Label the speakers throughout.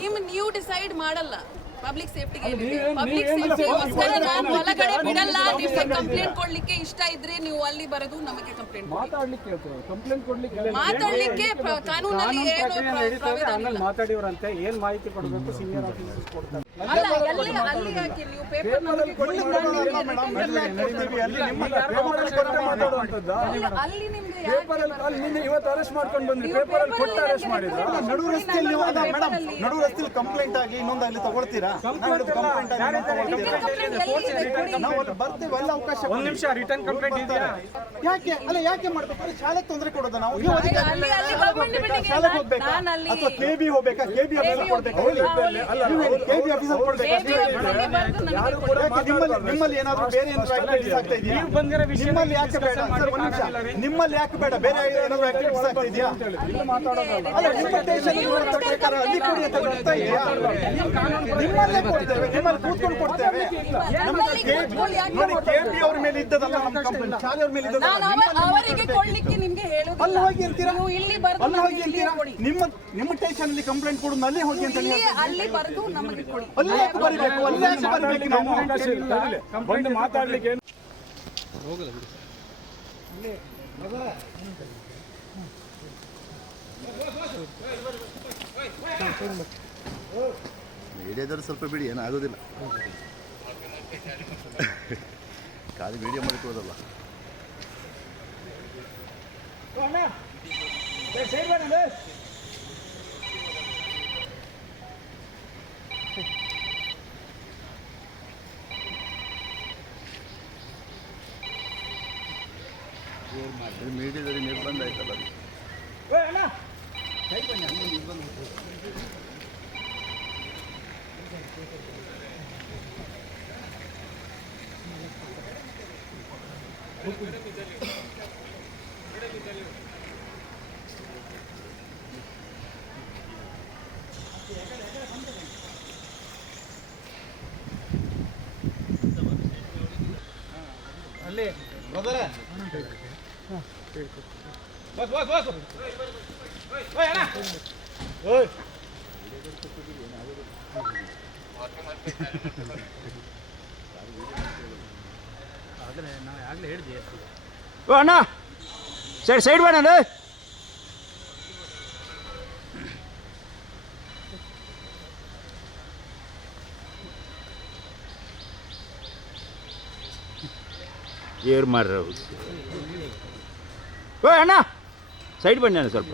Speaker 1: ನಿಮ್ ನೀವು ಡಿಸೈಡ್ ಮಾಡಲ್ಲ. ಪಬ್ಲಿಕ್ ಸೇಫ್ಟಿಗೆ ಪಬ್ಲಿಕ್ ಸೇಫ್ಟಿಗೋಸ್ಕರ ನಾನು ಒಳಗಡೆ ಬಿಡಲ್ಲ. ನಿಮಗೆ ಕಂಪ್ಲೇಂಟ್ ಕೊಡ್ಲಿಕ್ಕೆ ಇಷ್ಟ ಇದ್ರೆ ನೀವು ಅಲ್ಲಿ ಬರೋದು ನಮಗೆ ಕಂಪ್ಲೇಂಟ್
Speaker 2: ಮಾತಾಡ್ಲಿಕ್ಕೆ ಕಂಪ್ಲೇಂಟ್ ಕೊಡ್ಲಿಕ್ಕೆ
Speaker 1: ಮಾತಾಡ್ಲಿಕ್ಕೆ ಕಾನೂನಲ್ಲಿ ಏನು
Speaker 2: ಮಾತಾಡಿವ್ರಂತೆ ಏನ್ ಮಾಹಿತಿ ಕೊಡಬೇಕು? ಸೀನಿಯರ್ ಆಫೀಸರ್ಸ್ ಕೊಡ್ತಾರೆ.
Speaker 1: ಅಲ್ಲ ನೀವು ಪೇಪರ್ ನಮಗೆ ಕೊಡಿ, ನಾನು ನಿಮ್ಗೆ ಅಲ್ಲಿ- ನಿಮಗೆ
Speaker 2: ಪೇಪರ್ ಅಲ್ಲಿ ನಿನ್ನೆ ಇವತ್ತು ಅರೆಸ್ಟ್ ಮಾಡ್ಕೊಂಡು ಬಂದ್ರಿ. ಪೇಪರ್ ಅಲ್ಲಿ ಕೊಟ್ಟು ಅರೆಸ್ಟ್ ಮಾಡಿದ್ರ?
Speaker 3: ನಡು ರಸ್ತೆಯಲ್ಲಿ ನಡು ಕಂಪ್ಲೇಂಟ್ ಆಗಿ ತಗೊಳ್ತೀರಾ ಇನ್ನೊಂದು ಅಲ್ಲಿ ಬರ್ತೇವೆ ಅವಕಾಶ
Speaker 2: ಒಂದ್ ನಿಮಿಷ ರಿಟರ್ನ್ ಕಂಪ್ಲೇಂಟ್ ಇದೆಯಾ?
Speaker 3: ಯಾಕೆ? ಅಲ್ಲ ಯಾಕೆ ಮಾಡ್ಬೇಕು? ಅಲ್ಲಿ ಶಾಲೆಗೆ ತೊಂದರೆ ಕೊಡೋದ ನಾವು. ಶಾಲೆಗೆ ಹೋಗ್ಬೇಕಾ? ಅಥವಾ ಕೆ ಬಿ ಹೋಗ್ಬೇಕಾ? ಕೆ ಬಿ ಆಫೀಸರ್ ಕೊಡ್ಬೇಕಾ ಕೆ ಬಿ ಆಫೀಸರ್ ಕೊಡ್ಬೇಕಾ ನಿಮ್ಮಲ್ಲಿ ನಿಮ್ಮಲ್ಲಿ ಏನಾದ್ರು ಬೇರೆ ಏನಾದ್ರು ಆಕ್ಟಿವಿಟೀಸ್ ಆಗ್ತಾ ಇದೆಯಾ
Speaker 2: ನೀವು ಬಂದಿರೋ ವಿಷಯ
Speaker 3: ನಿಮ್ಮಲ್ಲಿ ಯಾಕೆ ಬೇಡ? ಸರ್ ಒಂದ್ ನಿಮಿಷ. ನಿಮ್ಮಲ್ಲಿ ಯಾಕೆ ಬೇಡ? ಬೇರೆ ಏನಾದ್ರು ಆಕ್ಟಿವಿಟೀಸ್ ಆಗ್ತಾ ಇದೆಯಾ ಅಲ್ಲ. ನಿಮ್ಮ ಸ್ಟೇಷನ್ ಇರುವಂತ ಅಲ್ಲಿ ಕೊಡಿ ಅಂತ ಬರ್ತಾ ಇದೆಯಾ ನಿಮ್ಮಲ್ಲೇ ಕೊಡ್ತೇವೆ ನಿಮ್ಮಲ್ಲಿ ಕೂತ್ಕೊಂಡು ಕೊಡ್ತೇವೆ. ಕೆ ನೋಡಿ ಕೆಪಿ ಅವರ ಮೇಲೆ ಇದ್ದದಲ್ಲ ನಮ್ಮ ಕಂಪ್ಲೇಂಟ್ ಶಾಲೆ ಅವ್ರ ಮೇಲೆ ಇದ್ದದಲ್ಲ.
Speaker 1: ನಾನು ಅವ- ಅವರಿಗೆ ಕೊಡ್ಲಿಕ್ಕೆ ನಿಮ್ಗೆ
Speaker 3: ಅಲ್ಲಿ
Speaker 1: ಹೇಳುದಿಲ್ಲ.
Speaker 3: ಹೋಗಿ ಇರ್ತೀರಾ
Speaker 1: ನೀವು ಇಲ್ಲಿ ಬರ್ದು
Speaker 3: ಅಲ್ಲಿ ಹೋಗಿ
Speaker 1: ನಮ್ಗೆ ಇಲ್ಲಿ
Speaker 3: ಇರ್ತೀರಾ
Speaker 1: ಕೊಡಿ
Speaker 3: ನಿಮ್ಮ ನಿಮ್ಮ ಸ್ಟೇಷನ್ ಅಲ್ಲಿ ಕಂಪ್ಲೇಂಟ್ ಕೊಡು ಅಲ್ಲೇ ಹೋಗಿ ಅಂತ
Speaker 1: ಇಲ್ಲಿ ಅಲ್ಲಿ ಬರ್ದು ನಮಗೆ ಕೊಡಿ.
Speaker 3: ಅಲ್ಲೇ ಯಾಕೆ ಬರಬೇಕು? ಅಲ್ಲೇ ಯಾಕೆ ಬರಬೇಕು ನಾವು
Speaker 2: ಬಂದು ಮಾತಾಡ್ಲಿಕ್ಕೆ ಏನು?
Speaker 4: ಮೀಡಿಯಾದವರು ಸ್ವಲ್ಪ ಬಿಡಿ ಏನಾಗೋದಿಲ್ಲ. ಖಾಲಿ ಮೀಡಿಯಾ ಮಾಡಿಕೊಳ್ಳೋದಲ್ಲ ಮೀಡಿಯಾದಲ್ಲಿ ನಿರ್ಬಂಧ ಆಯ್ತಲ್ಲ ಅದು.
Speaker 5: ಅಲ್ಲಿ ಬ್ರದರ ಬಸ್ ಬಸ್ ಬಸ್ ಓಯ್ ಅಣ್ಣ ಓಯ್ ಓ ಅಣ್ಣ ಸೈಡ್ ಸೈಡ್ ಬೇಡ ಏರ್ ಮಾರ್ರ ಓ ಅಣ್ಣ ಸೈಡ್ ಬನ್ನಿ ಅಣ್ಣ ಸ್ವಲ್ಪ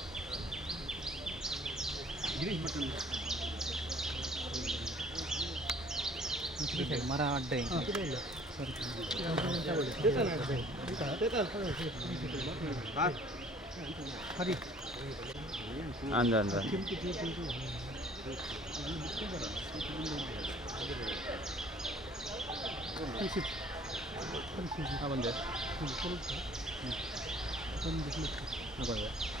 Speaker 5: ಮರ
Speaker 6: ಅಡ್ಡ.
Speaker 5: ಅಂದ ಅಂದ. ಬಂದೆ. ಬಂದೆ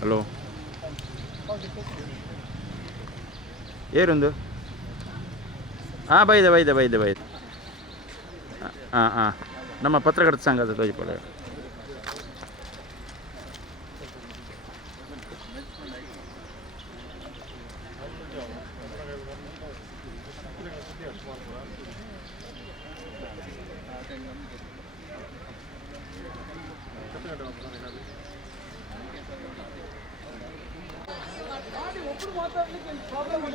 Speaker 5: ಹಲೋ ಏರೊಂದು ಹಾಂ ಬೈದೆ ಬೈದೆ ಬೈದೆ ಬೈದೆ ಹಾಂ ಹಾಂ ನಮ್ಮ ಪತ್ರಕರ್ತ ಸಂಘದ ತೋಜಿಪಡೆ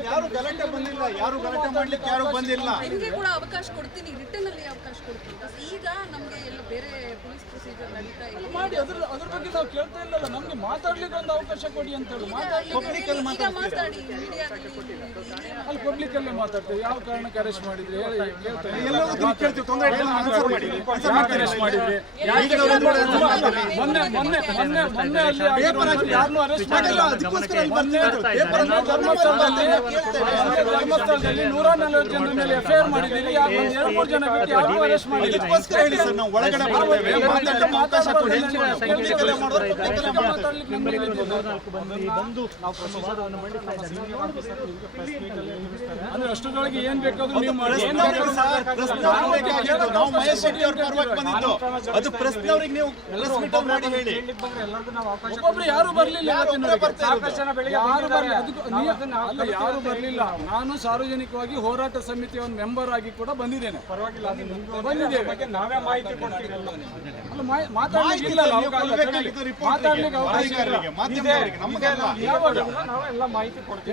Speaker 3: ಯಾರು ಗಲಾಟೆ ಬಂದಿಲ್ಲ ಯಾರು ಗಲಾಟೆ ಮಾಡ್ಲಿಕ್ಕೆ ಯಾರು ಬಂದಿಲ್ಲ.
Speaker 1: ನಿಮಗೆ ಕೂಡ ಅವಕಾಶ ಕೊಡ್ತೀನಿ ರಿಟರ್ನ್ ಅಲ್ಲಿ ಅವಕಾಶ ಕೊಡ್ತೀನಿ. ಈಗ ನಮಗೆ ಎಲ್ಲ ಬೇರೆ ಪೊಲೀಸ್ ಪ್ರೊಸೀಜರ್ ನಡೀತಾ ಇದೆ.
Speaker 2: ಮಾಡಿ ಅದ್ರ ಅದ್ರ ಬಗ್ಗೆ ನಾವು ಕೇಳ್ತಾ ಇಲ್ಲಲ್ಲ ನಮಗೆ ಮಾತಾಡ್ಲಿಕ್ಕೆ ಒಂದು ಅವಕಾಶ ಕೊಡಿ ಅಂತ ಹೇಳಿ.
Speaker 1: ಪಬ್ಲಿಕ್ ಈಗ ಮಾತಾಡಿ
Speaker 2: ಅಲ್ಲಿ ಪಬ್ಲಿಕ್ ಅಲ್ಲೇ ಮಾತಾಡ್ತೇವೆ. ಯಾವ ಕಾರಣಕ್ಕೆ ಅರೆಸ್ಟ್ ಮಾಡಿದ್ರಿ? ಎಲ್ಲರೂ ಕೇಳ್ತಾ
Speaker 3: ಕೇಳ್ತೀವಿ ತೊಂದರೆ ಇಲ್ಲ ಆನ್ಸರ್ ಮಾಡಿ
Speaker 2: ಯಾಕೆ ಅರೆಸ್ಟ್ ಮಾಡಿದ್ರಿ? ಮೊನ್ನೆ ಮೊನ್ನೆ ಮೊನ್ನೆ ಮೊನ್ನೆ ಅಲ್ಲಿ ಯಾರನ್ನೂ ಅರೆಸ್ಟ್ ಮಾಡಿಲ್ಲ
Speaker 3: ಅದಕ್ಕೋಸ್ಕರ ಅಲ್ಲಿ
Speaker 2: ಬಂದಿದ್ದಾರೆ ಧರ್ಮಸ್ಥಳದಲ್ಲಿ ನೂರ ನಲವತ್ತು ಜನರ ಮೇಲೆ ಎಫ್ಐಆರ್ ಮಾಡಿದ್ದೀರಿ ಯಾರು ಒಂದು ಎರಡು ಮೂರು ಜನ ಬಿಟ್ಟು ಯಾರು ಅರೆಸ್ಟ್ ಮಾಡಿಲ್ಲ
Speaker 3: ಅದಕ್ಕೋಸ್ಕರ ಹೇಳಿ ಸರ್ ನಾವು ಒಳಗಡೆ ಅವಕಾಶ ಕೊಡಿ.
Speaker 2: ಅಂದ್ರೆ ಅಷ್ಟರೊಳಗೆ ಏನ್ ಬೇಕಾದ್ರೂ ನೀವು ಮಾಡಿ.
Speaker 3: ನಾವು ಮಹೇಶ್ ಶೆಟ್ಟಿ ಅವ್ರ ಪರವಾಗಿ ಬಂದಿದ್ದು. ಅದು ಪ್ರಶ್ನೆಯವ್ರಿಗೆ ನೀವು ಪ್ರೆಸ್ ಮೀಟ್ ಮಾಡಿ ಹೇಳಿ.
Speaker 2: ಒಬ್ಬೊಬ್ರು ಯಾರು ಬರ್ಲಿಲ್ಲ ಇವತ್ತಿನ
Speaker 3: ಒಬ್ರೇ ಬರ್ತಾ ಇರೋದು.
Speaker 2: ಯಾರು ಬರ್ಲಿಲ್ಲ. ಅದಕ್ಕೂ ಯಾರು ಬರಲಿಲ್ಲ. ನಾನು ಸಾರ್ವಜನಿಕವಾಗಿ ಹೋರಾಟ ಸಮಿತಿಯ ಒಂದು ಮೆಂಬರ್ ಆಗಿ ಕೂಡ ಬಂದಿದ್ದೇನೆ. ಬಂದಿದ್ದೇವೆ. ನಾವೇ ಮಾಹಿತಿ ಅಲ್ಲ ಮಾಹಿ- ಮಾತಾಡ್ಲಿಕ್ಕೆ ಅವಕಾಶ
Speaker 3: ಕೊಡ್ಬೇಕಾಗಿದ್ದು
Speaker 2: ಇಲ್ಲ.
Speaker 3: report
Speaker 2: ಮಾತಾಡ್ಲಿಕ್ಕೆ ಅವಕಾಶ ಇಲ್ಲ.
Speaker 3: ಅಧಿಕಾರಿಗಳಿಗೆ, ಮಾಧ್ಯಮದವರಿಗೆ, ನಮಗಲ್ಲ.
Speaker 2: ಯಾವಾಗ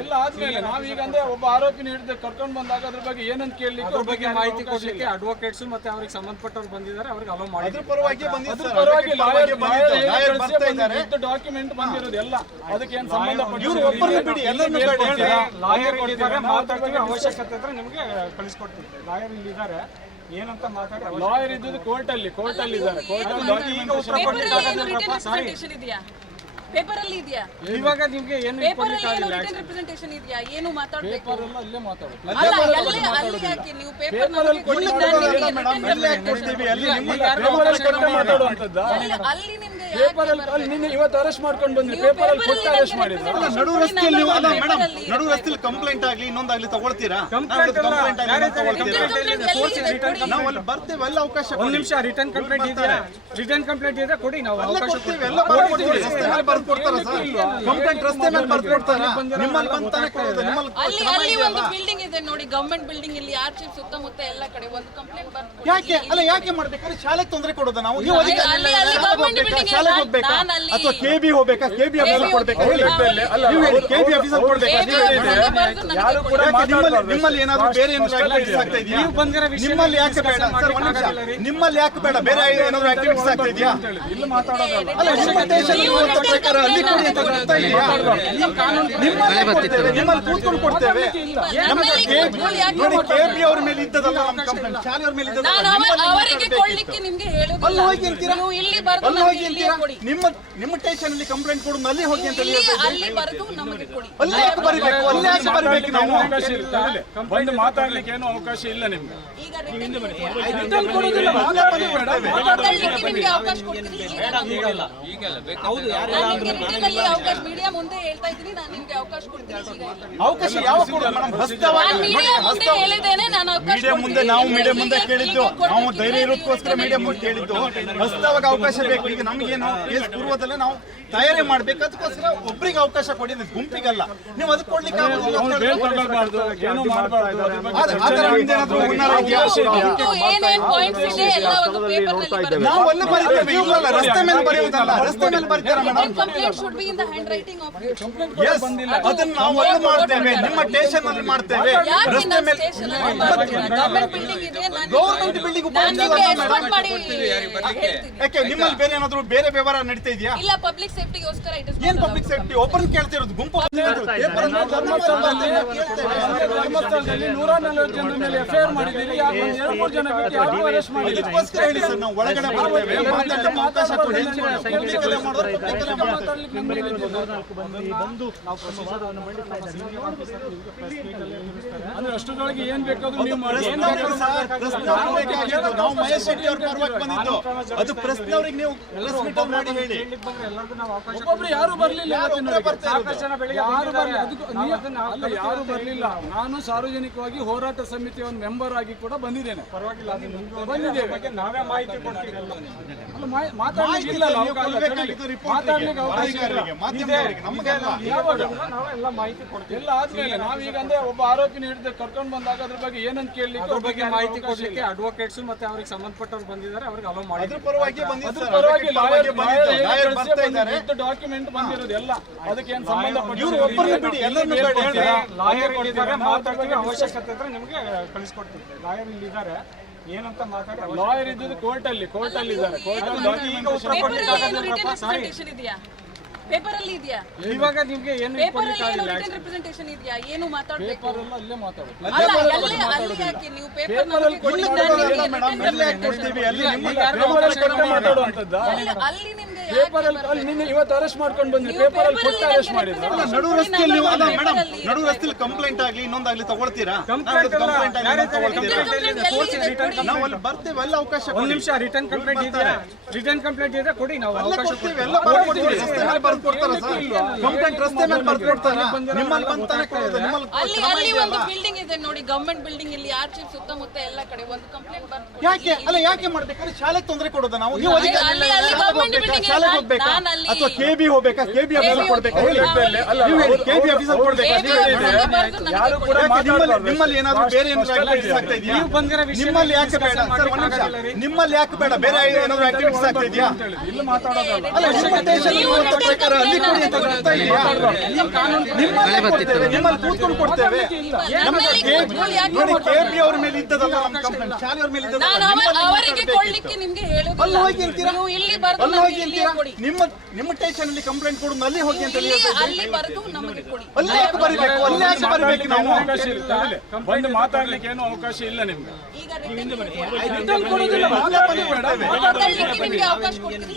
Speaker 2: ಎಲ್ಲ ಆದ್ಮೇಲೆ ನಾವೀಗ ಅಂದ್ರೆ ಒಬ್ಬ ಆರೋಪಿನ ಹಿಡಿದು ಕರ್ಕೊಂಡು ಬಂದಾಗ ಅದ್ರ ಬಗ್ಗೆ ಏನಂತ ಕೇಳಲಿಕ್ಕೆ ಅದ್ರ
Speaker 6: ಬಗ್ಗೆ ಮಾಹಿತಿ ಕೊಡ್ಲಿಕ್ಕೆ ಅಡ್ವೊಕೇಟ್ಸ್ ಮತ್ತೆ ಅವ್ರಿಗೆ ಸಂಬಂಧಪಟ್ಟವ್ರು ಬಂದಿದ್ದಾರೆ ಅವ್ರಿಗೆ ಅಲೋ ಮಾಡಿ
Speaker 3: ಅದ್ರ ಪರವಾಗಿ ಬಂದಿದ್ದು
Speaker 2: ಅದ್ರ
Speaker 3: ಸರ್.
Speaker 2: ಪರವಾಗಿ ಲಾಯರ್ ಡಾಕ್ಯುಮೆಂಟ್ ಬಂದಿರೋದು ಎಲ್ಲ. ಅದಕ್ಕೆ ಏನ್ ಸಂಬಂಧಪಟ್ಟ
Speaker 3: ಬಿಡಿ. ಎಲ್ಲರನ್ನೂ.
Speaker 6: ಲಾಯರ್ ಇದ್ದಾರೆ ಮಾತಾಡ್ತೀವಿ ಅವಶ್ಯಕತೆ ಇದ್ರೆ ನಿಮಗೆ ಕಳಿಸ್ಕೊಡ್ತೀವಿ ಲಾಯರ್ ಇಲ್ಲಿ ಇದ್ದಾರೆ ಏನಂತ ಮಾತಾಡಿ
Speaker 2: ಲಾಯರ್ ಇದ್ದದ್ದು ಕೋರ್ಟ್ ಅಲ್ಲಿ ಕೋರ್ಟ್ ಅಲ್ಲಿ ಇದ್ದಾರೆ ಕೋರ್ಟ್ ಅಲ್ಲಿ
Speaker 6: ಈಗ ಉತ್ತರ
Speaker 1: ಪೇಪರ್ ರೆಪ್ರೆಸೆಂಟೇಷನ್ ಇದೆಯಾ? ಪೇಪರ್ ಅಲ್ಲಿ ಇದೆಯಾ
Speaker 6: ಇವಾಗ ನಿಮಗೆ ಏನು
Speaker 1: ಪೇಪರ್ ಅಲ್ಲಿ ಏನು ರಿಟನ್ ರೆಪ್ರೆಸೆಂಟೇಷನ್ ಇದೆಯಾ? ಏನು ಮಾತಾಡ್ಬೇಕು?
Speaker 2: ಅಲ್ಲಿ ಅಲ್ಲೇ ಮಾತಾಡೋದು
Speaker 1: ಅಲ್ಲ ಅಲ್ಲಿ ಅಲ್ಲಿ ಯಾಕೆ ನೀವು ಪೇಪರ್
Speaker 2: ಅಲ್ಲಿ ಕೊಡಿ
Speaker 3: ಮೇಡಂ ಅಲ್ಲಿ ಕೊಡ್ತೀವಿ. ಅಲ್ಲಿ ನಿಮ್ಮ
Speaker 2: ಪೇಪರ್ ಅಲ್ಲಿ ಕೊಟ್ಟೆ ಮಾತಾಡುವಂತದ್ದು
Speaker 1: ಅಲ್ಲಿ ನಿಮ್ಗೆ
Speaker 2: ಪೇಪರ್ ಅಲ್ಲಿ ಅಲ್ಲಿ ನಿನ್ನೆ ಇವತ್ತು ಅರೆಸ್ಟ್ ಮಾಡ್ಕೊಂಡು ಬಂದ್ರಿ. ಪೇಪರ್ ಅಲ್ಲಿ ಕೊಟ್ಟು ಅರೆಸ್ಟ್ ಮಾಡಿದ್ರು.
Speaker 3: ಅಲ್ಲ, ನಡು ರಸ್ತೆಯಲ್ಲಿ ನೀವು ಅಲ್ಲ ಮೇಡಮ್ ನಡು ರಸ್ತೆಯಲ್ಲಿ ಕಂಪ್ಲೇಂಟ್ ಆಗ್ಲಿ ಇನ್ನೊಂದಾಗ್ಲಿ ತಗೊಳ್ತೀರಾ? ಕಂಪ್ಲೇಂಟ್ ಆಗ್ಲಿ ಇನ್ನೊಂದ್ ತಗೊಳ್ತೀರಾ? ನಾವು ಅಲ್ಲಿ ಬರ್ತೇವೆ ಎಲ್ಲ ಅವಕಾಶ
Speaker 6: ಒಂದ್. ನಿಮಿಷ ರಿಟರ್ನ್ ಕಂಪ್ಲೇಂಟ್ ಇದೆಯಾ? ರಿಟರ್ನ್ ಕಂಪ್ಲೇಂಟ್ ಇದೆ ಕೊಡಿ ನಾವು ಅವಕಾಶ
Speaker 3: ಕೊಡ್ತೀವಿ ಎಲ್ಲ ಬರ್ಕೊಡ್ತೀವಿ ರಸ್ತೆ ಮೇಲೆ ಬರ್ಕೊಡ್ತಾರ ಸರ್? ಕಂಪ್ಲೇಂಟ್ ರಸ್ತೆ ಮೇಲೆ ಬರ್ಕೊಡ್ತಾರ ನಿಮ್ಮಲ್ಲಿ ಬಂದ ತನಕ ನಿಮ್ಮಲ್ಲಿ
Speaker 1: ಅಲ್ಲಿ ಅಲ್ಲಿ ಒಂದು ಬಿಲ್ಡಿಂಗ್ ಇದೆ ನೋಡಿ ಗವರ್ನಮೆಂಟ್ ಬಿಲ್ಡಿಂಗ್ ಇಲ್ಲಿ ಆರ್ಚಿ ಸುತ್ತಮುತ್ತ ಎಲ್ಲ ಕಡೆ ಒಂದು ಕಂಪ್ಲೇಂಟ್ ಬರ್ದು
Speaker 3: ಯಾಕೆ? ಅಲ್ಲ ಯಾಕೆ ಮಾಡ್ಬೇಕಾದ್ರೆ ಶಾಲೆಗೆ ತೊಂದರೆ ಕೊಡೋದು ನಾವು? ನೀವು
Speaker 1: ಅಲ್ಲಿ- ಅಲ್ಲಿ-
Speaker 3: ಹೋಗ್ಬೇಕಾ
Speaker 1: building
Speaker 3: ಶಾಲೆಗೆ ಹೋಗ್ಬೇಕಾ?
Speaker 1: ನಾನು ಅಲ್ಲಿ-
Speaker 3: ಅಥವಾ ಕೆ ಬಿ ಹೋಗ್ಬೇಕಾ ಕೆ ಬಿ ಆಫೀಸರ್ ಕೊಡ್ಬೇಕಾ? ಕೆ ಬಿ ಆಫೀಸರ್ ಕೊಡ್ಬೇಕಾ ನಿಮ್ಮಲ್ಲಿ ನಿಮ್ಮಲ್ಲಿ ಏನಾದ್ರು ಬೇರೆ ಏನಾದ್ರು ಆಕ್ಟಿವಿಟೀಸ್ ಆಗ್ತಾ ಇದೆಯಾ?
Speaker 6: ನೀವು ಬಂದಿರೋ ವಿಷಯ
Speaker 3: ನಿಮ್ಮಲ್ಲಿ ಯಾಕೆ ಬೇಡ? ಸರ್ ಒಂದ್ ನಿಮಿಷ. ನಿಮ್ಮಲ್ಲಿ ಯಾಕೆ ಬೇಡ? ಬೇರೆ ಏನಾದ್ರು ಆಕ್ಟಿವಿಟೀಸ್ ಆಗ್ತಾ ಇದೆಯಾ?
Speaker 2: ಇಲ್ಲಿ ಮಾತಾಡೋದಲ್ಲ
Speaker 3: ಅಲ್ಲ. ನಿಮ್ಮ ಸ್ಟೇಷನ್ ಪ್ರಕಾರ ಅಲ್ಲಿ. ಕೊಡಿ ಅಂತ ಬರ್ತಾ ಇದೆಯಾ? ನಿಮ್ಮಲ್ಲಿ ಕೊಡ್ತೇವೆ. ನಿಮ್ಮಲ್ಲಿ ಕೂತ್ಕೊಂಡು ಕೊಡ್ತೇವೆ. ನೋಡಿ ಕೆ ಬಿ ಅವ್ರ ಮೇಲೆ ಇದ್ದದಲ್ಲ ನಮ್ಮ ಕಂಪ್ಲೇಂಟ್. ಶಾಲೆಯವ್ರ ಮೇಲೆ ಇದ್ದದಲ್ಲ. ನಿಮ್ಮಲ್ಲಿ ಹೋಗಿ ಅಂತೀರಾ ನಿಮ್ಮ ನಿಮ್ಮ ಸ್ಟೇಷನ್ ಅಲ್ಲಿ ಕಂಪ್ಲೇಂಟ್ ಕೊಡು ಅಲ್ಲಿ ಹೋಗಿ ಅಂತ
Speaker 1: ಅಲ್ಲಿ ಬರೆದು ನಮಗೆ ಕೊಡಿ.
Speaker 3: ಅಲ್ಲಿ ಯಾಕೆ ಬರಿಬೇಕು? ಅಲ್ಲಿ ಯಾಕೆ ಬರಬೇಕು ನಾವು?
Speaker 2: ಅವಕಾಶ ಇರುತ್ತೆ ಬಂದು ಮಾತಾಡ್ಲಿಕ್ಕೆ ಏನು ಅವಕಾಶ ಇಲ್ಲ ನಿಮ್ಗೆ.
Speaker 1: ಈಗ ರಿಟರ್ನ್ ಮಾತಾಡ್ಲಿಕ್ಕೆ ನಿಮ್ಗೆ ಅವಕಾಶ ಕೊಡ್ತೀನಿ ಈಗ ನಾನು ಕೊಡಲ್ಲ. ನಾನು ನಿಮ್ಗೆ ರಿಟರ್ನ್ ಅಲ್ಲಿ ಅವಕಾಶ ಮೀಡಿಯಾ ಮುಂದೆ ಹೇಳ್ತಾ ಇದ್ದೀನಿ ನಾನು ನಿಮ್ಗೆ ಅವಕಾಶ ಕೊಡ್ತೀನಿ ಈಗ
Speaker 3: ಅವಕಾಶ ಯಾವಾಗ ಕೊಡೋದು? ಮೇಡಮ್ ಹಸ್ತವಾಗಿ
Speaker 1: ಮೀಡಿಯಾ ಮುಂದೆ ಹೇಳಿದ್ದೇನೆ ನಾನು ಅವಕಾಶ
Speaker 3: ಮೀಡಿಯಾ ಮುಂದೆ ನಾವು ಮೀಡಿಯಾ ಮುಂದೆ ಕೇಳಿದ್ದು ನಾವು. ಧೈರ್ಯ ಇರೋದಕ್ಕೋಸ್ಕರ ಮೀಡಿಯಾ ಮುಂದೆ ಕೇಳಿದ್ದು ಹಸ್ತವಾಗ ಅವಕಾಶ ಬೇಕು. ಈಗ ಕೇಸ್ ಪೂರ್ವದಲ್ಲೇ ನಾವು ತಯಾರಿ ಮಾಡ್ಬೇಕು ಅದಕ್ಕೋಸ್ಕರ ಒಬ್ರಿಗೆ ಅವಕಾಶ ಕೊಡಿ ಇದು ಗುಂಪಿಗಲ್ಲ. ನೀವು ಅದಕ್ಕೆ ಕೊಡ್ಲಿಕ್ಕೆ ನಾವು ಅಲ್ಲೇ ಬರೀತೇವೆ. ರಸ್ತೆ ಮೇಲೆ ಬರೆಯುವುದಲ್ಲ. ರಸ್ತೆ ಮೇಲೆ ಬರೀತಾರ
Speaker 1: madam. Complaint should be in the hand
Speaker 3: of ಅದನ್ನ ನಾವು ಅಲ್ಲಿ ಮಾಡ್ತೇವೆ. ನಿಮ್ಮ ಸ್ಟೇಷನ್ ಅಲ್ಲಿ ಮಾಡ್ತೇವೆ. ರಸ್ತೆ ಮೇಲೆ
Speaker 1: ಬರ್ತೀನಿ ಬಿಲ್ಡಿಂಗ್
Speaker 3: ಯಾಕೆ ನಿಮ್ಮಲ್ಲಿ ಬೇರೆ ಏನಾದ್ರು ಬೇರೆ ಬೇರೆ ವ್ಯವಹಾರ ನಡೀತಾ ಇದೆಯಾ?
Speaker 1: ಇಲ್ಲ ಪಬ್ಲಿಕ್ ಸೇಫ್ಟಿಗೋಸ್ಕರ ಇಟ್ ಇಸ್
Speaker 3: ಏನ್ ಪಬ್ಲಿಕ್ ಸೇಫ್ಟಿ ಒಬ್ಬರನ್ನ ಕೇಳ್ತಿರೋದು ಗುಂಪು ಪೇಪರ್
Speaker 2: ಧರ್ಮಸ್ಥಳದಲ್ಲಿ ನೂರ ನಲವತ್ತು ಮೇಲೆ ಎಫ್ಐಆರ್ ಮಾಡಿದ್ದೀರಿ. ಎರಡು ಮೂರು ಜನ ಬಿಟ್ಟು ಯಾರು ಅರೆಸ್ಟ್ ಮಾಡಿದ್ದೀರಿ?
Speaker 3: ಇದಕ್ಕೋಸ್ಕರ ಹೇಳಿ ಸರ್ ನಾವು ಒಳಗಡೆ ಬರ್ತೇವೆ. ಮಾತಾಡಲಿಕ್ಕೆ ಅವಕಾಶ ಕೊಡಿ ಪಬ್ಲಿಕ್ ಮಾಡೋದು ಪಬ್ಲಿಕ್ ಮಾಡೋದು
Speaker 2: ಮಾತಾಡ್ಲಿಕ್ಕೆ ನಿಮ್ಗೆ ಹೇಳಿದ್ದೀವಿ. ಅಂದ್ರೆ ಅಷ್ಟರೊಳಗೆ ಏನ್ ಬೇಕಾದ್ರೂ ನೀವು ಮಾಡಿ ಏನ್ ಬೇಕಾದ್ರೂ.
Speaker 3: ನಾವು ಮಹೇಶ್ ಶೆಟ್ಟಿ ಅವ್ರ ಪರವಾಗಿ ಬಂದಿದ್ದು. ಅದು ಪ್ರಶ್ನೆಯವ್ರಿಗೆ ನೀವು ಪ್ರೆಸ್ ಮೀಟ್ ಮಾಡಿ ಹೇಳಿ.
Speaker 2: ಒಬ್ಬೊಬ್ರು ಯಾರು ಬರಲಿಲ್ಲ ಯಾರು ಬರಲಿಲ್ಲ ಯಾರು ಬರ್ಲಿಲ್ಲ. ನಾನು ಸಾರ್ವಜನಿಕವಾಗಿ ಹೋರಾಟ ಸಮಿತಿಯ ಒಂದು ಮೆಂಬರ್ ಆಗಿ ಕೂಡ ಬಂದಿದ್ದೇನೆ.
Speaker 6: ಪರವಾಗಿಲ್ಲ
Speaker 2: ಬಂದಿದ್ದೇವೆ.
Speaker 6: ನಾವೇ ಮಾಹಿತಿ ಕೊಡ್ತೀವಿ. ನಾವೆಲ್ಲ ಮಾಹಿತಿ ಕೊಡ್ತೀವಿ.
Speaker 2: ಎಲ್ಲ ಆದ್ಮೇಲೆ ನಾವೀಗ ಅಂದ್ರೆ ಒಬ್ಬ ಆರೋಪಿನ ಹಿಡಿದು ಕರ್ಕೊಂಡು ಬಂದಾಗ ಅದ್ರ ಬಗ್ಗೆ ಏನಂತ ಕೇಳಲಿಕ್ಕೆ
Speaker 6: ಅದ್ರ ಬಗ್ಗೆ ಮಾಹಿತಿ ಕೊಡ್ಲಿಕ್ಕೆ ಅಡ್ವೊಕೇಟ್ಸ್ ಮತ್ತೆ ಅವ್ರಿಗೆ ಸಂಬಂಧಪಟ್ಟವ್ರು ಬಂದಿದ್ದಾರೆ ಅವ್ರಿಗೆ ಅಲೋ ಮಾಡಿ
Speaker 3: ಅದ್ರ ಪರವಾಗಿ ಬಂದಿದ್ದಾರೆ
Speaker 2: ಪರವಾಗಿ ಲಾಯರ್
Speaker 3: ಬರ್ತಾ ಇದ್ದಾರೆ.
Speaker 2: ಡಾಕ್ಯುಮೆಂಟ್ ಬಂದಿರೋದು ಎಲ್ಲ. ಅದಕ್ಕೆ ಏನು ಸಂಬಂಧಪಟ್ಟ
Speaker 3: ಇವ್ರು ಒಬ್ಬರನ್ನ ಬಿಡಿ ಎಲ್ಲರನ್ನು ಬೇಡ
Speaker 6: ಲಾಯರ್ ಮಾತಾಡ್ತೀವಿ ಅವಶ್ಯಕತೆ ಇದ್ರೆ ನಿಮಗೆ ಕಳಿಸ್ಕೊಡ್ತೀವಿ ಲಾಯರ್ ಇಲ್ಲಿ ಇದ್ದಾರೆ. ಏನಂತ ಮಾತಾಡಿ
Speaker 2: ಲಾಯರ್ ಇದ್ದಿದ್ದು ಕೋರ್ಟ್ ಅಲ್ಲಿ ಕೋರ್ಟ್ ಅಲ್ಲಿ ಇದ್ದಾರೆ. ಕೋರ್ಟ್ ಅಲ್ಲಿ
Speaker 1: ಪೇಪರ್ ಅಲ್ಲಿ
Speaker 6: ಕೊಟ್ಟಿದ್ದಾರೆ
Speaker 1: ಇದೆಯಾ? ಅಲ್ಲಿ
Speaker 6: ಇವಾಗ ನಿಮಗೆ ಏನು
Speaker 1: ಪೇಪರ್ ಅಲ್ಲಿ ಏನು ರಿಟನ್ ರೆಪ್ರೆಸೆಂಟೇಷನ್ ಇದೆಯಾ? ಏನು ಮಾತಾಡಬೇಕು?
Speaker 2: ಪೇಪರ್ ಅಲ್ಲ ಅಲ್ಲೇ ಮಾತಾಡೋದು
Speaker 1: ಅಲ್ಲ ಅಲ್ಲಿ ಅಲ್ಲಿ ಯಾಕೆ ನೀವು ಪೇಪರ್ ನಮಗೆ
Speaker 3: ಮೇಡಮ್
Speaker 1: written
Speaker 3: ಎಲ್ಲ ಕೊಡ್ತೀವಿ? ಅಲ್ಲಿ ನಿಮಗೆ
Speaker 2: ಪೇಪರ್ ಅಲ್ಲಿ ಕೊಟ್ಟು ಮಾತಾಡುವಂತದ್ದು
Speaker 1: ಅಲ್ಲಿ ಅಲ್ಲಿ ನಿಮ್ಗೆ
Speaker 2: ಪೇಪರ್ ಅಲ್ಲಿ ಅಲ್ಲಿ ನಿನ್ನೆ ಇವತ್ತು ಅರೆಸ್ಟ್ ಮಾಡ್ಕೊಂಡು ಬಂದ್ರಿ. ಪೇಪರ್ ಅಲ್ಲಿ ಕೊಟ್ಟು ಅರೆಸ್ಟ್ ಮಾಡಿದ್ರು?
Speaker 3: ಅಲ್ಲ, ನಡು ರಸ್ತೆಯಲ್ಲಿ ನೀವು ಅಲ್ಲ ಮೇಡಮ್ ನಡು ರಸ್ತೆಯಲ್ಲಿ ಕಂಪ್ಲೇಂಟ್ ಆಗ್ಲಿ ಇನ್ನೊಂದಾಗ್ಲಿ ತಗೊಳ್ತೀರಾ? ಕಂಪ್ಲೇಂಟ್ ಆಗ್ಲಿ ತಗೊಳ್ತೀರಾ? ನಾವು ಅಲ್ಲಿ ಬರ್ತೇವೆ ಎಲ್ಲ ಅವಕಾಶ
Speaker 6: ಒಂದು. ನಿಮಿಷ ರಿಟರ್ನ್ ಕಂಪ್ಲೇಂಟ್ ಇದೆಯಾ? ರಿಟರ್ನ್ ಕಂಪ್ಲೇಂಟ್ ಇದ್ರೆ ಕೊಡಿ ನಾವು ಅವಕಾಶ
Speaker 3: ಕೊಡ್ತೀವಿ ಎಲ್ಲ ಬರ್ಕೊಡ್ತೀವಿ ಕೊಡ್ತಾರ ಸರ್ ಕಂಪ್ಲೇಂಟ್ ರಸ್ತೆ ಮೇಲೆ ಬರ್ದು ಕೊಡ್ತಾರ ನಿಮ್ಮಲ್ಲಿ ಬಂದು ತಾನೇ ಕೊಡೋದು ನಿಮ್ಮಲ್ಲಿ
Speaker 1: ಅಲ್ಲಿ ಅಲ್ಲಿ ಒಂದು ಬಿಲ್ಡಿಂಗ್ ಇದೆ ನೋಡಿ ಗವರ್ಮೆಂಟ್ ಬಿಲ್ಡಿಂಗ್ ಇಲ್ಲಿ ಆರ್ಚಿ ಸುತ್ತಮುತ್ತ ಎಲ್ಲ ಕಡೆ ಒಂದು ಕಂಪ್ಲೇಂಟ್ ಬರ್ಕೊಂಡು
Speaker 3: ಯಾಕೆ ಅಲ್ಲ ಯಾಕೆ ಮಾಡ್ಬೇಕಾದ್ರೆ ಶಾಲೆಗೆ ತೊಂದರೆ ಕೊಡೋದ ನಾವು ನೀವು ಅದಕ್ಕೆ
Speaker 1: ಅಲ್ಲಿ- ಅಲ್ಲಿ government building
Speaker 3: ಶಾಲೆಗೆ
Speaker 1: ಇಲ್ಲ.
Speaker 3: ಹೋಗ್ಬೇಕಾ
Speaker 1: ನಾನ್ ಅಲ್ಲಿ-
Speaker 3: ಅಥವಾ ಕೆ ಬಿ ಹೋಗ್ಬೇಕಾ ಕೆ ಬಿ ಆಫೀಸರ್ ಕೊಡ್ಬೇಕಾ ಹೇಳಿ ನೀವು ಹೇಳಿ ಕೆ ಬಿ ಆಫೀಸರ್ ಕೊಡ್ಬೇಕಾ ನೀವು ಹೇಳಿ
Speaker 2: ಯಾರು ಕೂಡ
Speaker 3: ಯಾಕೆ ನಿಮ್ಮಲ್ಲಿ
Speaker 2: ಮಾತಾಡ್ಬಾರ್ದು.
Speaker 3: ನಿಮ್ಮಲ್ಲಿ ಏನಾದ್ರು ಬೇರೆ ಏನಾದ್ರು ಆಗ್ತಾ ಇದೆಯಾ
Speaker 6: ನೀವು ಬಂದಿರೋ ವಿಷಯ
Speaker 3: ನಿಮ್ಮಲ್ಲಿ ಯಾಕೆ ಬೇಡ ಸರ್ ಒಂದ್ ನಿಮಿಷ ನಿಮ್ಮಲ್ಲಿ ಯಾಕೆ ಬೇಡ ಬೇರೆ ಏನಾದ್ರು ಆಕ್ಟಿವಿಟೀಸ್ ಆಗ್ತಾ ಇದೆಯಾ
Speaker 2: ಇಲ್ಲಿ ಮಾತಾಡೋದಲ್ಲ
Speaker 3: ಅಲ್ಲ ಇನ್ವಿಟೇಷನ್ ಅಲ್ಲಿ ಕೊಡಿ ಅಂತ ನಿಮ್ಮಲ್ಲೇ ಕೊಡ್ತೇವೆ ನಿಮ್ಮಲ್ಲಿ ಕೂತ್ಕೊಂಡು ಕೊಡ್ತೇವೆ. ನಮಗೆ ಕೆ- ನೋಡಿ ಕೆ ಅವ್ರ ಮೇಲೆ ಇದ್ದದಲ್ಲ ನಮ್ಮ ಕಂಪ್ಲೇಂಟ್ ಮೇಲೆ ಇದ್ದದಲ್ಲ.
Speaker 1: ನಾನು ಅವ- ಅವರಿಗೆ
Speaker 3: ಮಾತಾಡ್ಬೇಕಿತ್ತು.
Speaker 1: ಕೊಡ್ಲಿಕ್ಕೆ ನಿಮ್ಗೆ
Speaker 3: ಅಲ್ಲಿ ಹೋಗಿ
Speaker 1: ನೀವು ಇಲ್ಲಿ ಬರ್ದು
Speaker 3: ಅಲ್ಲಿ
Speaker 1: ನಮ್ಗೆ ಇಲ್ಲಿಯೇ
Speaker 3: ಅಂತೀರಾ
Speaker 1: ಕೊಡಿ.
Speaker 3: ನಿಮ್ಮ ನಿಮ್ಮ ಸ್ಟೇಷನ್ ಅಲ್ಲಿ ಕಂಪ್ಲೇಂಟ್ ಕೊಡು ಅಲ್ಲಿ ಹೋಗಿ ಅಂತ
Speaker 1: ಇಲ್ಲಿ
Speaker 3: ಹೇಳ್ತಾ ಇದ್ದೀವಿ.
Speaker 1: ಅಲ್ಲಿ ಬರೆದು ನಮಗೆ ಕೊಡಿ.
Speaker 3: ಅಲ್ಲಿ ಯಾಕೆ ಬರಿಬೇಕು? ಅಲ್ಲಿ ಯಾಕೆ ಬರಬೇಕು ನಾವು?
Speaker 2: ಅವಕಾಶ ಇಲ್ಲ. ಬಂದು ಮಾತಾಡ್ಲಿಕ್ಕೆ ಏನು ಅವಕಾಶ ಇಲ್ಲ ನಿಮ್ಗೆ.
Speaker 1: ಈಗ
Speaker 2: ಕೊಡೋದಿಲ್ಲ.
Speaker 1: ಮಾತಾಡ್ಲಿಕ್ಕೆ ನಿಮ್ಗೆ ಅವಕಾಶ ಕೊಡ್ತೀನಿ.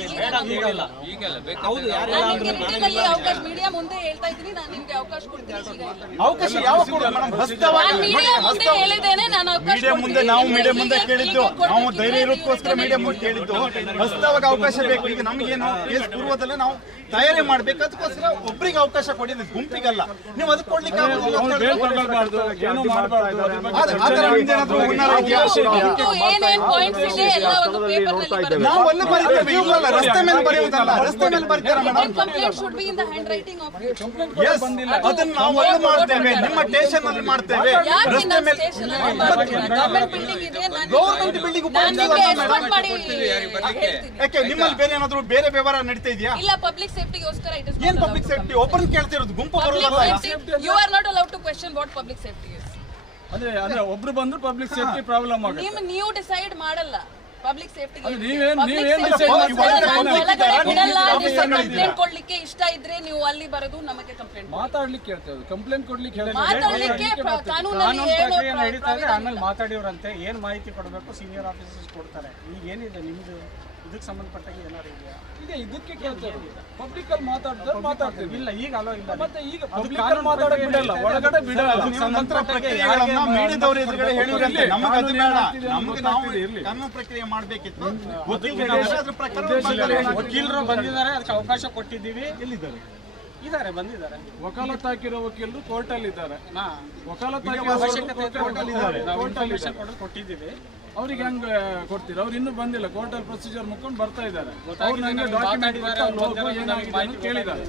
Speaker 1: ಈಗ ಅವಕಾಶ ಮೀಡಿಯಾ ಮುಂದೆ ಹೇಳ್ತಾ ಇದ್ದೀನಿ ನಾನು ನಿಮ್ಗೆ ಅವಕಾಶ ಕೊಡ್ತೀನಿ.
Speaker 3: ಅವಕಾಶ ಯಾವ
Speaker 1: ಮೀಡಿಯಾ ಮುಂದೆ ಹೇಳಿದ್ದೇನೆ ನಾನು ಅವಕಾಶ
Speaker 3: ಮೀಡಿಯಾ ಮುಂದೆ ನಾವು
Speaker 1: ಈಗ
Speaker 3: ಮೀಡಿಯಾ ಮುಂದೆ ಕೇಳಿದ್ದು ನಾವು ಧೈರ್ಯ ಇರೋದಕ್ಕೋಸ್ಕರ ಮೀಡಿಯಾ ಮುಂದೆ ಕೇಳಿದ್ದು. ಹಸ್ತವಾಗ ಅವಕಾಶ ಬೇಕು. ಈಗ ನಮಗೇನು? ಕೇಸ್ ಪೂರ್ವದಲ್ಲೇ ನಾವು ತಯಾರಿ ಮಾಡ್ಬೇಕು. ಅದಕ್ಕೋಸ್ಕರ ಒಬ್ರಿಗೆ ಅವಕಾಶ ಕೊಡಿದ್ರೆ ಗುಂಪಿಗಲ್ಲ. ನೀವು ಅದಕ್ಕೆ ಕೊಡ್ಲಿಕ್ಕೆ ನಾವು ಅಲ್ಲೇ ಬರೀತೇವೆ. ರಸ್ತೆ ಮೇಲೆ ಬರೆಯುವುದಲ್ಲ. ರಸ್ತೆ ಮೇಲೆ ಬರ್ತೀರಾ
Speaker 1: madam complaint should be in the hand writing of
Speaker 3: us ಅದನ್ನ ನಾವು ಅಲ್ಲಿ ಮಾಡ್ತೇವೆ. ನಿಮ್ಮ ಸ್ಟೇಷನ್ ಅಲ್ಲಿ ಮಾಡ್ತೇವೆ.
Speaker 1: ಯಾಕೆ
Speaker 3: ರಸ್ತೆ ಮೇಲೆ ಗೌರ್ಮೆಂಟ್ ಬಿಲ್ಡಿಂಗ್ ಯಾಕೆ ನಿಮ್ಮಲ್ಲಿ ಬೇರೆ ಏನಾದ್ರು ಬೇರೆ ವ್ಯವಹಾರ ನಡೀತಾ ಇದೆಯಾ?
Speaker 1: ಇಲ್ಲ ಪಬ್ಲಿಕ್ ಸೇಫ್ಟಿಗೋಸ್ಕರ ಇಟ್ ಇಸ್
Speaker 3: ಏನ್ ಪಬ್ಲಿಕ್ ಸೇಫ್ಟಿ ಓಪನ್ ಕೇಳ್ತಿರೋದು ಗುಂಪು ಬರೋದಲ್ಲ.
Speaker 1: You are not allowed to question what public safety is
Speaker 2: ಅಂದ್ರೆ ಅಂದ್ರೆ ಒಬ್ರು ಬಂದ್ರು ಪಬ್ಲಿಕ್ ಸೇಫ್ಟಿ ಪ್ರಾಬ್ಲಮ್ ಆಗುತ್ತೆ.
Speaker 1: ನಿಮ್ ನೀವು ಡಿಸೈಡ್ ಮಾಡಲ್ಲ. ಪಬ್ಲಿಕ್ ಸೇಫ್ಟಿ ಕೊಡ್ಲಿಕ್ಕೆ ಇಷ್ಟ ಇದ್ರೆ ನೀವು ಅಲ್ಲಿ ಬರೋದು ನಮಗೆ ಕಂಪ್ಲೇಂಟ್
Speaker 2: ಮಾತಾಡ್ಲಿಕ್ಕೆ ಹೇಳ್ತೇವೆ ಕಂಪ್ಲೇಂಟ್ ಕೊಡ್ಲಿಕ್ಕೆ
Speaker 1: ಮಾತಾಡ್ಲಿಕ್ಕೆ ಕಾನೂನಲ್ಲಿ
Speaker 6: ಮಾತಾಡಿವ್ರಂತೆ ಏನ್ ಮಾಹಿತಿ ಕೊಡಬೇಕು? ಸೀನಿಯರ್ ಆಫೀಸರ್ಸ್ ಕೊಡ್ತಾರೆ. ಈಗ ಏನಿದೆ ನಿಮ್ದು? ಇದಕ್ಕೆ ಸಂಬಂಧಪಟ್ಟಾಗ ಏನಾದ್ರು ಇದೆಯಾ?
Speaker 2: ಈಗ ಇದಕ್ಕೆ ಕೇಳ್ತಾರೆ ಪಬ್ಲಿಕ್ ಅಲ್ಲಿ ಮಾತಾಡ್ತಾರೆ ಮಾತಾಡ್ತೀವಿ.
Speaker 6: ಇಲ್ಲ ಈಗ ಅಲೋ ಇಲ್ಲ.
Speaker 2: ಮತ್ತೆ ಈಗ ಪಬ್ಲಿಕ್ ಅಲ್ಲಿ ಮಾತಾಡಕ್ ಬಿಡಲ್ಲ. ಒಳಗಡೆ ಬಿಡಲ್ಲ.
Speaker 3: ನೀವು ನಂತರ ಪ್ರಕ್ರಿಯೆಗಳನ್ನ ಮೀಡಿಯಾದವ್ರ ಎದುರುಗಡೆ ಹೇಳಿದ್ರಂತೆ ನಮಗೆ ಅದು ಬೇಡ. ನಮಗೆ ನಾವು ಕಾನೂನು ಪ್ರಕ್ರಿಯೆ ಮಾಡ್ಬೇಕಿತ್ತು. ವಕೀಲರು ಪ್ರಕಾರ.
Speaker 6: ವಕೀಲರು ಬಂದಿದ್ದಾರೆ ಅದಕ್ಕೆ ಅವಕಾಶ ಕೊಟ್ಟಿದ್ದೀವಿ. ಎಲ್ಲಿದ್ದಾರೆ? ಇದ್ದಾರೆ ಬಂದಿದ್ದಾರೆ.
Speaker 2: ವಕಾಲತ್ ಹಾಕಿರೋ ವಕೀಲರು ಕೋರ್ಟ್ ಅಲ್ಲಿ ಇದ್ದಾರೆ ವಕಾಲತ್
Speaker 6: ಹಾಕಿರೋ
Speaker 2: ಕೋರ್ಟ್ ಅಲ್ಲಿ ಇದ್ದಾರೆ
Speaker 6: ಕೊಟ್ಟಿದ್ದೀವಿ.
Speaker 2: ಅವ್ರಿಗೆ ಹೆಂಗ್ ಕೊಡ್ತೀರಾ? ಅವ್ರು ಇನ್ನೂ ಬಂದಿಲ್ಲ. ಕೋರ್ಟ್ ಅಲ್ಲಿ ಪ್ರೊಸೀಜರ್ ಮುಕ್ಕೊಂಡು ಬರ್ತಾ ಇದ್ದಾರೆ. ಅವ್ರು ಡಾಕ್ಯುಮೆಂಟ್ ಏನಾಗಿದೆ ಅಂತ ಕೇಳಿದ್ದಾರೆ.